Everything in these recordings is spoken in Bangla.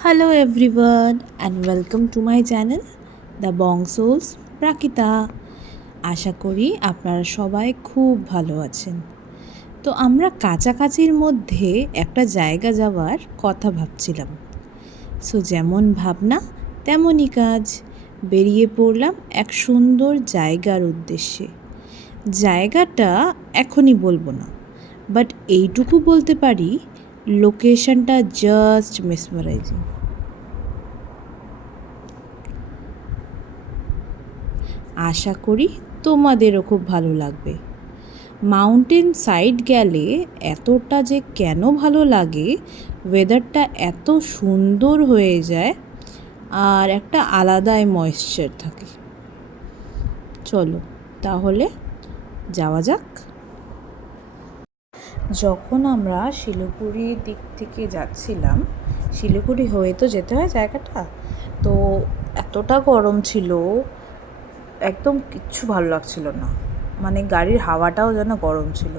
Hello everyone and welcome to my channel The Bong Souls প্রাকিতা। আশা করি আপনারা সবাই খুব ভালো আছেন। তো আমরা কাছাকাছির মধ্যে একটা জায়গা যাওয়ার কথা ভাবছিলাম। যেমন ভাবনা তেমনই কাজ, বেরিয়ে পড়লাম এক সুন্দর জায়গার উদ্দেশ্যে। জায়গাটা এখনই বলবো না, বাট এইটুকু বলতে পারি লোকেশনটা জাস্ট মেসমারাইজিং। আশা করি তোমাদেরও খুব ভালো লাগবে। মাউন্টেন সাইড গেলে এতটা যে কেন ভালো লাগে, ওয়েদারটা এত সুন্দর হয়ে যায় আর একটা আলাদাই ময়েশ্চার থাকে। চলো তাহলে যাওয়া যাক। যখন আমরা শিলিগুড়ির দিক থেকে যাচ্ছিলাম, শিলিগুড়ি হয়ে তো যেতে হয় জায়গাটা, তো এতটা গরম ছিল, একদম কিচ্ছু ভালো লাগছিল না, মানে গাড়ির হাওয়াটাও যেন গরম ছিল।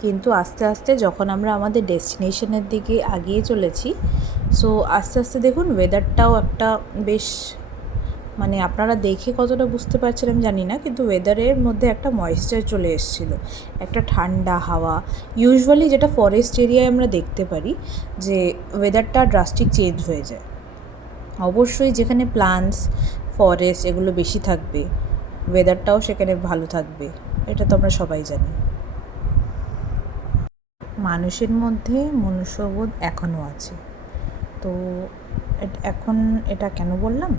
কিন্তু আস্তে আস্তে যখন আমরা আমাদের ডেস্টিনেশনের দিকে এগিয়ে চলেছি, সো আস্তে আস্তে দেখুন ওয়েদারটাও একটা বেশ, মানে আপনারা দেখে কতটা বুঝতে পারছেন আমি জানি না, কিন্তু ওয়েদারের মধ্যে একটা ময়েশ্চার চলে এসেছিল, একটা ঠান্ডা হাওয়া। ইউজুয়ালি যেটা ফরেস্ট এরিয়ায় আমরা দেখতে পারি যে ওয়েদারটা ড্রাস্টিক চেঞ্জ হয়ে যায়। অবশ্যই যেখানে প্লান্টস ফরেস্ট এগুলো বেশি থাকবে, ওয়েদারটাও সেখানে ভালো থাকবে, এটা তো আমরা সবাই জানি। মানুষের মধ্যে মনুষ্যবোধ এখনও আছে। তো এখন এটা কেন বললাম,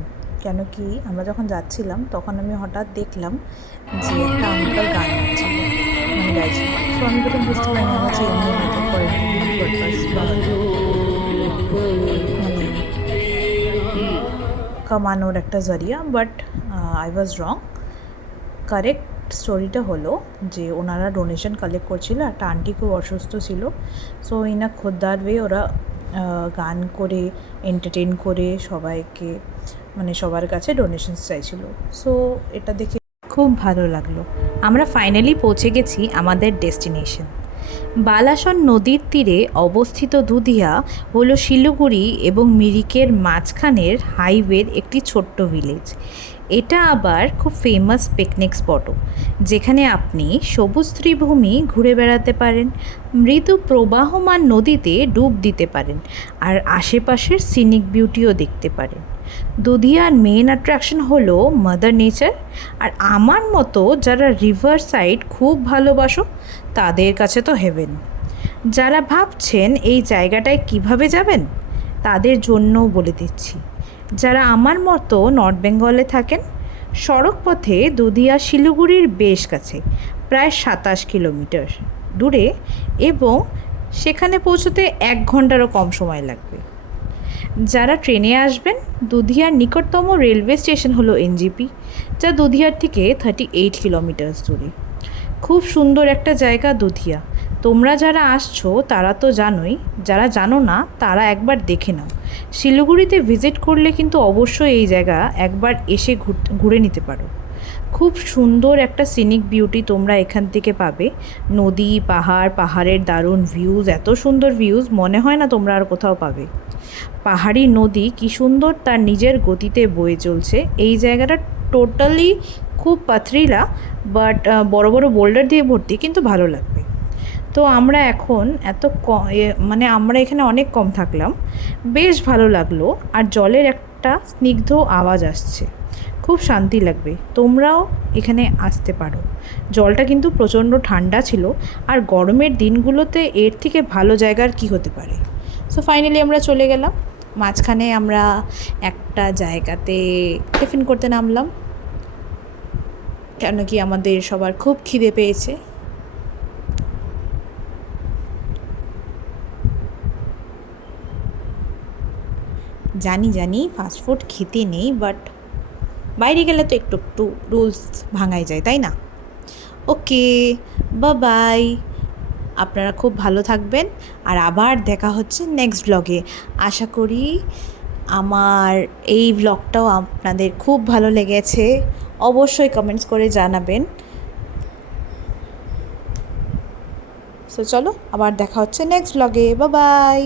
কেন কি আমরা যখন যাচ্ছিলাম তখন আমি হঠাৎ দেখলাম যে একটা আঙ্কেল গান গাইছিল, মানে গাইছিল। তো আমি প্রথম বুঝতে পারিনি, আমার যে এমনি হয়তো ফরেন পারপাস বা মানে কামানোর একটা জরিয়া, but I was wrong. Correct স্টোরিটা হলো যে ওনারা ডোনেশন কালেক্ট করছিল, একটা আন্টি খুব অসুস্থ ছিল। সো ইন আ খোদ্দার ওয়ে ওরা গান করে এন্টারটেন করে সবাইকে, মানে সবার কাছে ডোনেশনস চাইছিল। সো এটা দেখে খুব ভালো লাগলো। আমরা ফাইনালি পৌঁছে গেছি আমাদের ডেস্টিনেশন। বালাসন নদীর তীরে অবস্থিত দুধিয়া হলো শিলিগুড়ি এবং মিরিকের মাঝখানের হাইওয়ের একটি ছোট্ট ভিলেজ। এটা আবার খুব ফেমাস পিকনিক স্পটও, যেখানে আপনি সবুজ ত্রিভূমি ঘুরে বেড়াতে পারেন, মৃদু প্রবাহমান নদীতে ডুব দিতে পারেন, আর আশেপাশের সিনিক বিউটিও দেখতে পারেন। দুধিয়ার মেন অ্যাট্রাকশন হলো মাদার নেচার, আর আমার মতো যারা রিভার সাইড খুব ভালোবাসো তাদের কাছে তো হেভেন। যারা ভাবছেন এই জায়গাটায় কিভাবে যাবেন, তাদের জন্যও বলে দিচ্ছি। যারা আমার মতো নর্থ বেঙ্গলে থাকেন, সড়ক পথে দুধিয়া শিলিগুড়ির বেশ কাছে, প্রায় 27 কিলোমিটার দূরে, এবং সেখানে পৌঁছতে 1 ঘন্টারও কম সময় লাগবে। যারা ট্রেনে আসবেন, দুধিয়ার নিকটতম রেলওয়ে স্টেশন হলো এনজিপি, যা দুধিয়ার থেকে 38 কিলোমিটার দূরে। খুব সুন্দর একটা জায়গা দুধিয়া। তোমরা যারা আসছো তারা তো জানোই, যারা জানো না তারা একবার দেখে নাও। শিলিগুড়িতে ভিজিট করলে কিন্তু অবশ্যই এই জায়গা একবার এসে ঘুরে নিতে পারো। খুব সুন্দর একটা সিনিক বিউটি তোমরা এখান থেকে পাবে। নদী, পাহাড়, পাহাড়ের দারুণ ভিউজ, এত সুন্দর ভিউজ মনে হয় না তোমরা আর কোথাও পাবে। পাহাড়ি নদী কি সুন্দর তার নিজের গতিতে বয়ে চলছে। এই জায়গাটা টোটালি খুব পাথরিলা, বাট বড় বড় বোল্ডার দিয়ে ভর্তি, কিন্তু ভালো লাগবে। তো আমরা এখন মানে আমরা এখানে অনেক কম থাকলাম, বেশ ভালো লাগলো। আর জলের একটা স্নিগ্ধ আওয়াজ আসছে, খুব শান্তি লাগবে। তোমরাও এখানে আসতে পারো। জলটা কিন্তু প্রচণ্ড ঠান্ডা ছিল, আর গরমের দিনগুলোতে এর থেকে ভালো জায়গার কি হতে পারে। সো ফাইনালি আমরা চলে গেলাম। মাঝখানে আমরা একটা জায়গাতে টিফিন করতে নামলাম, কেন কি আমাদের সবার খুব খিদে পেয়েছে। জানি ফাস্টফুড খেতে নেই, বাট বাইরে গেলে তো একটু একটু রুলস ভাঙাই যায়, তাই না? ওকে, বাই। আপনারা খুব ভালো থাকবেন, আর আবার দেখা হচ্ছে নেক্সট ব্লগে। আশা করি আমার এই ব্লগটাও আপনাদের খুব ভালো লেগেছে। অবশ্যই কমেন্টস করে জানাবেন। সো চলো আবার দেখা হচ্ছে নেক্সট ব্লগে। বাই।